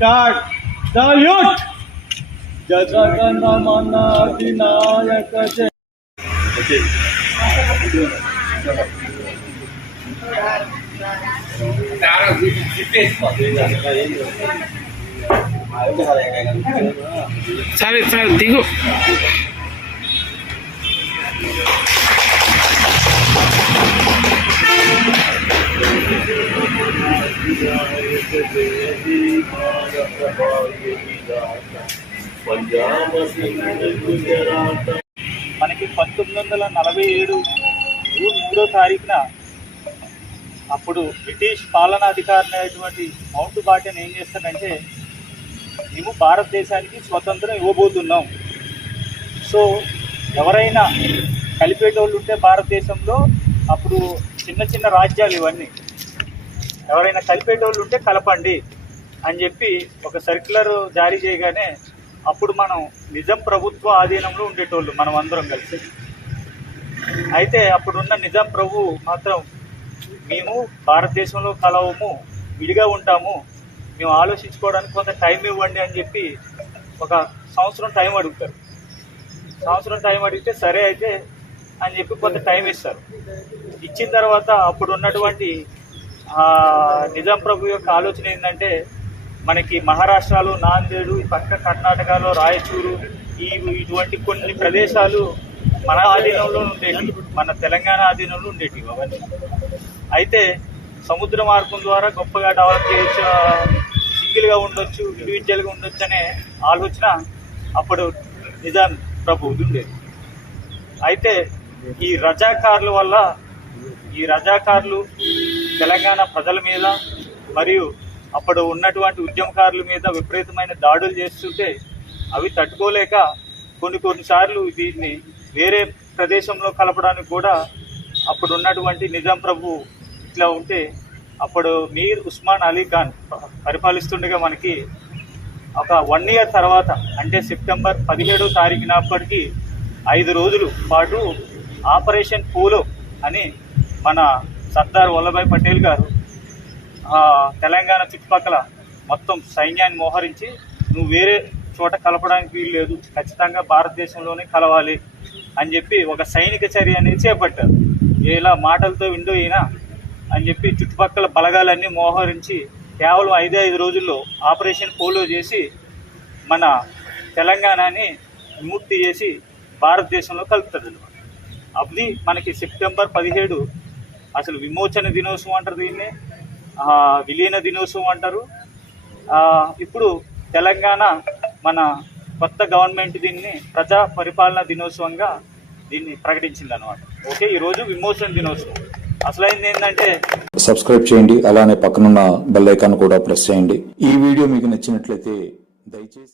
Start salute. Jagannamana Vinayaka Jai. Okay. Sale, digo. మనకి 1947 June 3వ తారీఖున అప్పుడు బ్రిటిష్ పాలనాధికారినటువంటి మౌంట్ బాటన్ ఏం చేస్తాడంటే, మేము భారతదేశానికి స్వతంత్రం ఇవ్వబోతున్నాం, సో ఎవరైనా కలిపేటోళ్ళు ఉంటే భారతదేశంలో, అప్పుడు చిన్న చిన్న రాజ్యాలు ఇవన్నీ, ఎవరైనా కలిపేటోళ్ళు ఉంటే కలపండి అని చెప్పి ఒక సర్క్యులర్ జారీ చేయగానే అప్పుడు మనం నిజాం ప్రభుత్వ ఆధీనంలో ఉండేటోళ్ళు మనం అందరం కలిసి. అయితే అప్పుడున్న నిజాం ప్రభు మాత్రం, మేము భారతదేశంలో కలవము, విడిగా ఉంటాము, మేము ఆలోచించుకోవడానికి కొంత టైం ఇవ్వండి అని చెప్పి ఒక సంవత్సరం టైం అడుగుతారు. సంవత్సరం టైం అడిగితే సరే అయితే అని చెప్పి కొంత టైం ఇస్తారు. ఇచ్చిన తర్వాత అప్పుడు ఉన్నటువంటి నిజాం ప్రభు యొక్క ఆలోచన ఏంటంటే, మనకి మహారాష్ట్రలో నాందేడు, పక్క కర్ణాటకలో రాయచూరు, ఇటువంటి కొన్ని ప్రదేశాలు మన ఆధీనంలో ఉండేవి, మన తెలంగాణ ఆధీనంలో ఉండేవి అవన్నీ. అయితే సముద్ర మార్గం ద్వారా గొప్పగా డెవలప్ చేయొచ్చు, సింగిల్గా ఉండొచ్చు, ఇండివిజువల్గా ఉండొచ్చు అనే ఆలోచన అప్పుడు నిజాం ప్రభువుది ఉండేది. అయితే ఈ రజాకార్ల వల్ల, ఈ రజాకార్లు తెలంగాణ ప్రజల మీద మరియు అప్పుడు ఉన్నటువంటి ఉద్యమకారుల మీద విపరీతమైన దాడులు చేస్తుంటే అవి తట్టుకోలేక కొన్నిసార్లు దీన్ని వేరే ప్రదేశంలో కలపడానికి కూడా అప్పుడు ఉన్నటువంటి నిజాం ప్రభు ఇట్లా ఉంటే, అప్పుడు మీర్ ఉస్మాన్ అలీ ఖాన్ పరిపాలిస్తుండగా మనకి ఒక 1 year తర్వాత, అంటే సెప్టెంబర్ 17వ తారీఖునప్పటికీ 5 రోజుల పాటు ఆపరేషన్ పోలో అని మన సర్దార్ వల్లభాయ్ పటేల్ గారు తెలంగాణ చుట్టుపక్కల మొత్తం సైన్యాన్ని మోహరించి, నువ్వు వేరే చోట కలపడానికి వీలు లేదు, ఖచ్చితంగా భారతదేశంలోనే కలవాలి అని చెప్పి ఒక సైనిక చర్య అనేది చేపట్టారు. ఇలా మాటలతో విండో అయినా అని చెప్పి చుట్టుపక్కల బలగాలన్నీ మోహరించి కేవలం 5 రోజుల్లో ఆపరేషన్ పోలో చేసి మన తెలంగాణని విముక్తి చేసి భారతదేశంలో కలుపుతుంది. అది మనకి సెప్టెంబర్ 17 అసలు విమోచన దినోత్సవం అంటారు, దీన్ని విలీన దినోత్సవం అంటారు. ఇప్పుడు తెలంగాణ మన కొత్త గవర్నమెంట్ దీన్ని ప్రజా పరిపాలన దినోత్సవంగా దీన్ని ప్రకటించింది అనమాట. ఓకే, ఈరోజు విమోచన దినోత్సవం. అసలైంది ఏంటంటే సబ్స్క్రైబ్ చేయండి, అలానే పక్కనున్న బెల్ ఐకాన్ కూడా ప్రెస్ చేయండి. ఈ వీడియో మీకు నచ్చినట్లయితే దయచేసి